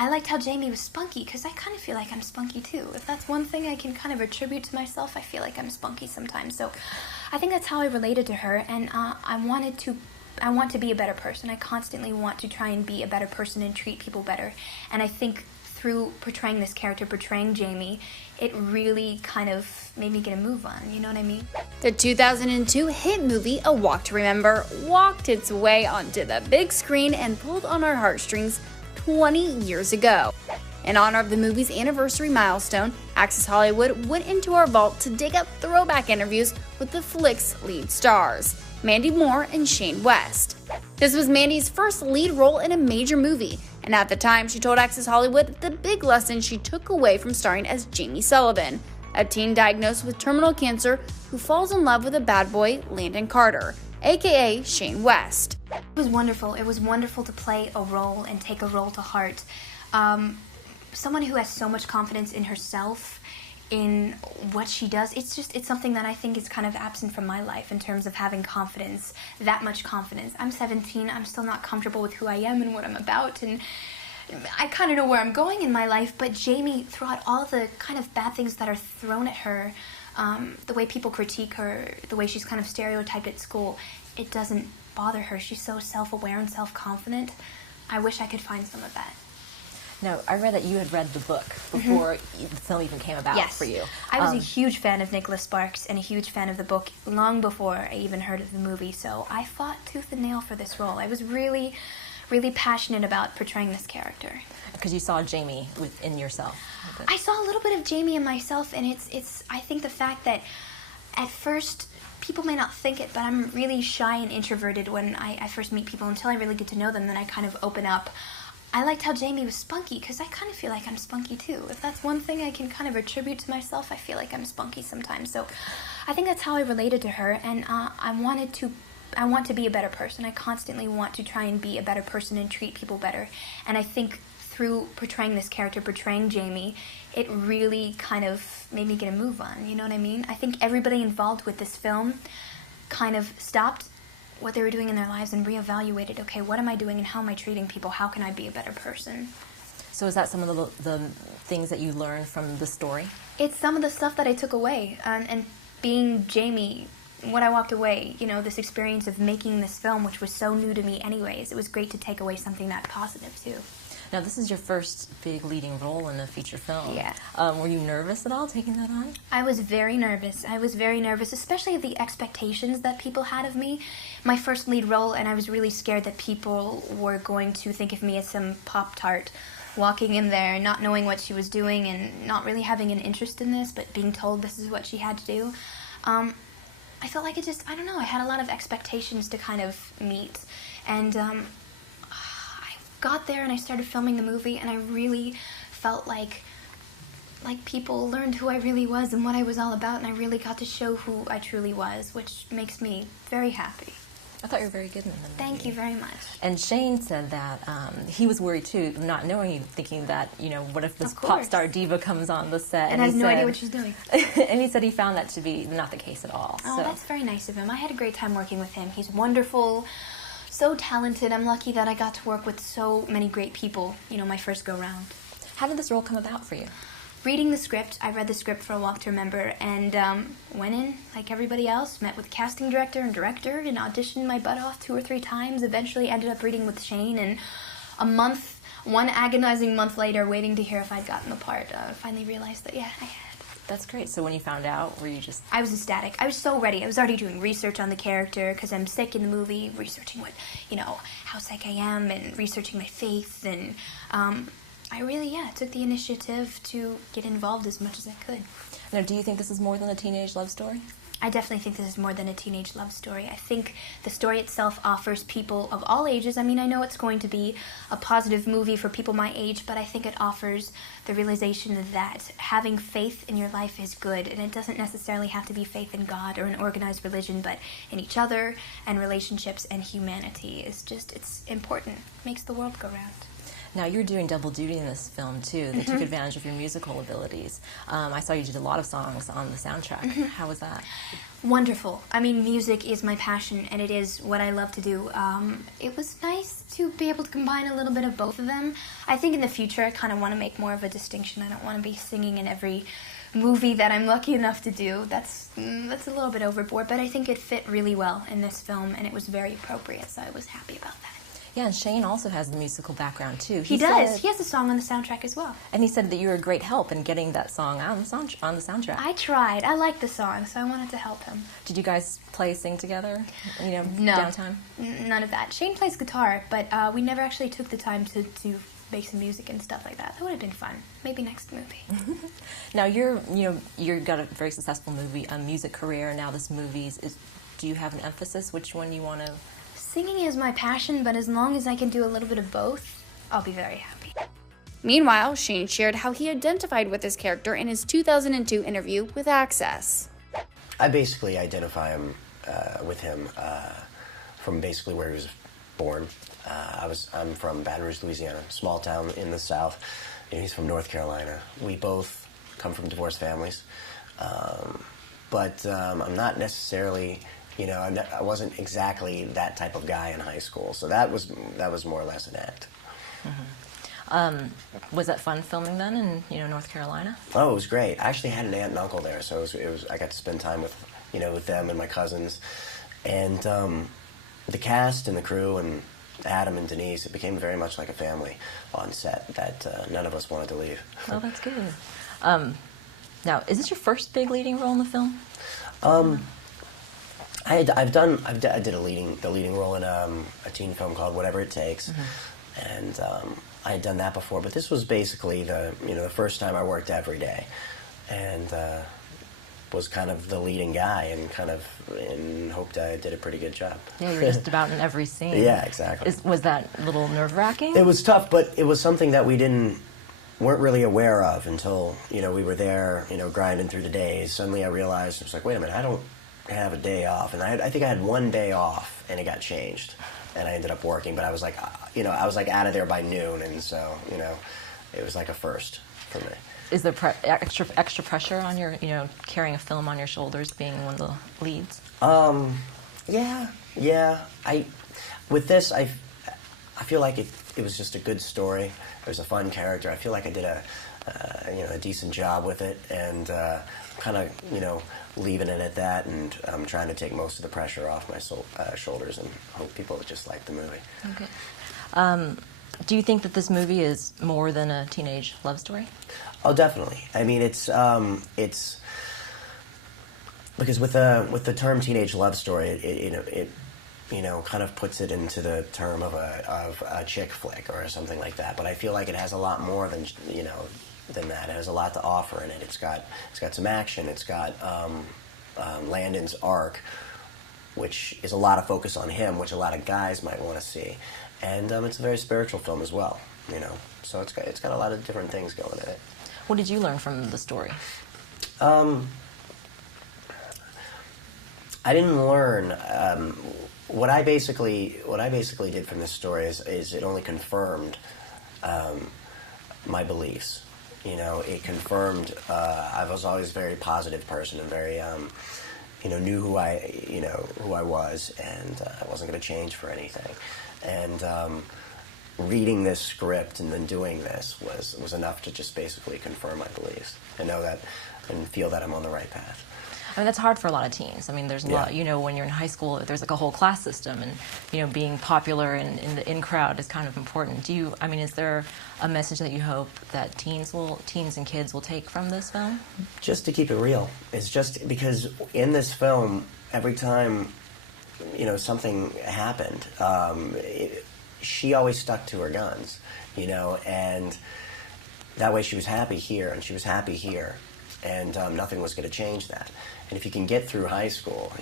I liked how Jamie was spunky, because I kind of feel like I'm spunky too. If that's one thing I can kind of attribute to myself, I feel like I'm spunky sometimes. So I think that's how I related to her, and I want to be a better person. I constantly want to try and be a better person and treat people better. And I think through portraying this character, portraying Jamie, it really kind of made me get a move on, you know what I mean? The 2002 hit movie A Walk to Remember walked its way onto the big screen and pulled on our heartstrings 20 years ago. In honor of the movie's anniversary milestone, Access Hollywood went into our vault to dig up throwback interviews with the flick's lead stars, Mandy Moore and Shane West. This was Mandy's first lead role in a major movie, and at the time she told Access Hollywood the big lesson she took away from starring as Jamie Sullivan, a teen diagnosed with terminal cancer who falls in love with a bad boy, Landon Carter, aka Shane West. It was wonderful. It was wonderful to play a role and take a role to heart. Someone who has so much confidence in herself, in what she does. It's something that I think is kind of absent from my life in terms of having confidence, that much confidence. I'm 17, I'm still not comfortable with who I am and what I'm about, and I kind of know where I'm going in my life, but Jamie, throughout all the kind of bad things that are thrown at her, the way people critique her, the way she's kind of stereotyped at school, it doesn't bother her. She's so self-aware and self-confident. I wish I could find some of that. Now, I read that you had read the book before the film even came about for you. I was a huge fan of Nicholas Sparks and a huge fan of the book long before I even heard of the movie, so I fought tooth and nail for this role. I was really, really passionate about portraying this character. Because you saw Jamie within yourself. I saw a little bit of Jamie in myself, and it's I think the fact that at first people may not think it, but I'm really shy and introverted when I first meet people. Until I really get to know them, then I kind of open up. I liked how Jamie was spunky, because I kind of feel like I'm spunky too. If that's one thing I can kind of attribute to myself, I feel like I'm spunky sometimes. So I think that's how I related to her, and I want to be a better person. I constantly want to try and be a better person and treat people better. And I think through portraying this character, portraying Jamie, it really kind of made me get a move on, you know what I mean? I think everybody involved with this film kind of stopped what they were doing in their lives and reevaluated, okay, what am I doing and how am I treating people? How can I be a better person? So is that some of the things that you learned from the story? It's some of the stuff that I took away. And being Jamie, what I walked away, you know, this experience of making this film, which was so new to me anyways, it was great to take away something that positive too. Now, this is your first big leading role in a feature film. Yeah. Were you nervous at all taking that on? I was very nervous. I was very nervous, especially the expectations that people had of me. My first lead role, and I was really scared that people were going to think of me as some Pop-Tart walking in there, not knowing what she was doing and not really having an interest in this, but being told this is what she had to do. I felt like I don't know, I had a lot of expectations to kind of meet. And got there and I started filming the movie, and I really felt like people learned who I really was and what I was all about, and I really got to show who I truly was, which makes me very happy. I thought you were very good in the movie. Thank you very much. And Shane said that he was worried too, not knowing you, thinking that, you know, what if this pop star diva comes on the set and I have no idea what she's doing. And he said he found that to be not the case at all. Oh, so that's very nice of him. I had a great time working with him. He's wonderful. So talented. I'm lucky that I got to work with so many great people, you know, my first go-round. How did this role come about for you? Reading the script, I read the script for A Walk to Remember, and went in, like everybody else, met with the casting director and auditioned my butt off 2 or 3 times, eventually ended up reading with Shane, and one agonizing month later, waiting to hear if I'd gotten the part, finally realized that, yeah, I had. That's great. So when you found out, were you just... I was ecstatic. I was so ready. I was already doing research on the character because I'm sick in the movie, researching what, you know, how sick I am and researching my faith. And I really, took the initiative to get involved as much as I could. Now, do you think this is more than a teenage love story? I definitely think this is more than a teenage love story. I think the story itself offers people of all ages. I mean, I know it's going to be a positive movie for people my age, but I think it offers the realization that having faith in your life is good, and it doesn't necessarily have to be faith in God or an organized religion, but in each other and relationships and humanity. It's important. It makes the world go round. Now, you're doing double duty in this film, too. They took advantage of your musical abilities. I saw you did a lot of songs on the soundtrack. How was that? Wonderful. I mean, music is my passion, and it is what I love to do. It was nice to be able to combine a little bit of both of them. I think in the future I kind of want to make more of a distinction. I don't want to be singing in every movie that I'm lucky enough to do. That's a little bit overboard, but I think it fit really well in this film, and it was very appropriate, so I was happy about that. Yeah, and Shane also has the musical background, too. He does. He has a song on the soundtrack as well. And he said that you were a great help in getting that song on the soundtrack. I tried. I liked the song, so I wanted to help him. Did you guys sing together, No. downtime? None of that. Shane plays guitar, but we never actually took the time to make some music and stuff like that. That would have been fun. Maybe next movie. Now, you've got a very successful music career. Now this movie do you have an emphasis? Which one you want to... Singing is my passion, but as long as I can do a little bit of both, I'll be very happy. Meanwhile, Shane shared how he identified with his character in his 2002 interview with Access. I basically identify with him from basically where he was born. I'm from Baton Rouge, Louisiana, small town in the South. He's from North Carolina. We both come from divorced families, but I'm not necessarily... I wasn't exactly that type of guy in high school, so that was more or less an act. Was that fun filming then in North Carolina? Oh, it was great. I actually had an aunt and uncle there, so it was I got to spend time with with them and my cousins, and the cast and the crew and Adam and Denise. It became very much like a family on set that none of us wanted to leave. Oh, that's good. Now, is this your first big leading role in the film? I did the leading role in a teen film called Whatever It Takes, and I had done that before. But this was basically the first time I worked every day, and was kind of the leading guy, and hoped I did a pretty good job. Yeah, you were just about in every scene. Yeah, exactly. Was that a little nerve-wracking? It was tough, but it was something that we weren't really aware of until we were there, grinding through the days. Suddenly I realized, I was like, wait a minute, I don't have a day off, and I think I had one day off, and it got changed, and I ended up working. But I was like, I was like out of there by noon, and so it was like a first for me. Is there extra pressure on your carrying a film on your shoulders, being one of the leads? Yeah. With this, I feel like it was just a good story. It was a fun character. I feel like I did a decent job with it, and kind of leaving it at that, and I'm trying to take most of the pressure off my shoulders and hope people just like the movie. Okay. Do you think that this movie is more than a teenage love story? Oh, definitely. I mean, it's because with the term teenage love story, it kind of puts it into the term of a chick flick or something like that. But I feel like it has a lot more than that. It has a lot to offer in it. It's got some action. It's got Landon's arc, which is a lot of focus on him, which a lot of guys might want to see, and it's a very spiritual film as well. So it's got a lot of different things going in it. What did you learn from the story? I didn't learn. What I basically did from this story is it only confirmed my beliefs. It confirmed I was always a very positive person and very knew who I was, and I wasn't going to change for anything. And reading this script and then doing this was enough to just basically confirm my beliefs and know that and feel that I'm on the right path. I mean, that's hard for a lot of teens. I mean, there's a lot, when you're in high school, there's like a whole class system, and, being popular in the in crowd is kind of important. Is there a message that you hope that teens and kids will take from this film? Just to keep it real. It's just because in this film, every time, something happened, she always stuck to her guns, and that way she was happy here and she was happy here, and nothing was going to change that. And if you can get through high school,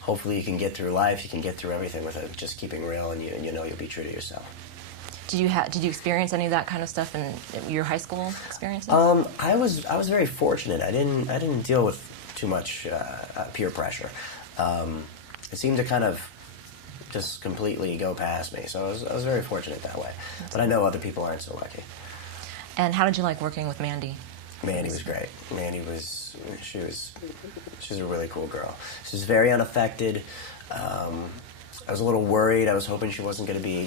hopefully you can get through life, you can get through everything with it, just keeping real, and you'll be true to yourself. Did you experience any of that kind of stuff in your high school experiences? I was very fortunate. I didn't deal with too much peer pressure. It seemed to kind of just completely go past me. So I was very fortunate that way. But I know other people aren't so lucky. And how did you like working with Mandy? Mandy was great. She was a really cool girl. She was very unaffected. I was a little worried. I was hoping she wasn't going to be,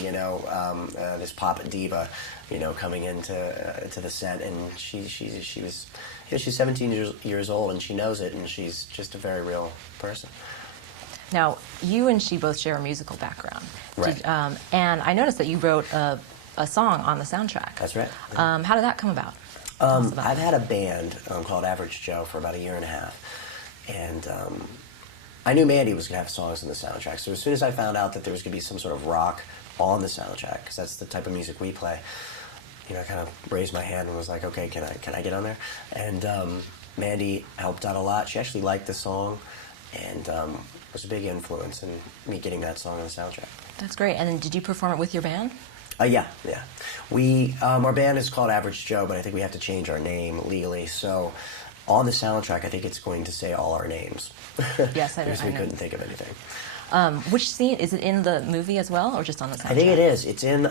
this pop diva, coming into to the set. And she was, she's 17 years old, and she knows it, and she's just a very real person. Now, you and she both share a musical background. Right. And I noticed that you wrote a song on the soundtrack. That's right. How did that come about? I've had a band called Average Joe for about a year and a half, and I knew Mandy was going to have songs in the soundtrack. So as soon as I found out that there was going to be some sort of rock on the soundtrack, because that's the type of music we play, I kind of raised my hand and was like, okay, can I get on there? And Mandy helped out a lot. She actually liked the song, and was a big influence in me getting that song on the soundtrack. That's great. And then did you perform it with your band? Yeah. Our band is called Average Joe, but I think we have to change our name legally. So on the soundtrack, I think it's going to say all our names. Yes, because we couldn't think of anything. Which scene? Is it in the movie as well, or just on the soundtrack? I think it is. It's in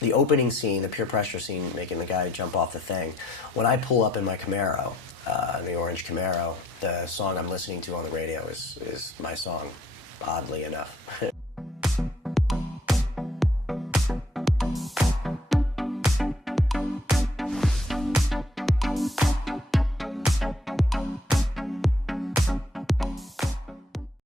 the opening scene, the peer pressure scene, making the guy jump off the thing. When I pull up in my Camaro, the orange Camaro, the song I'm listening to on the radio is my song, oddly enough.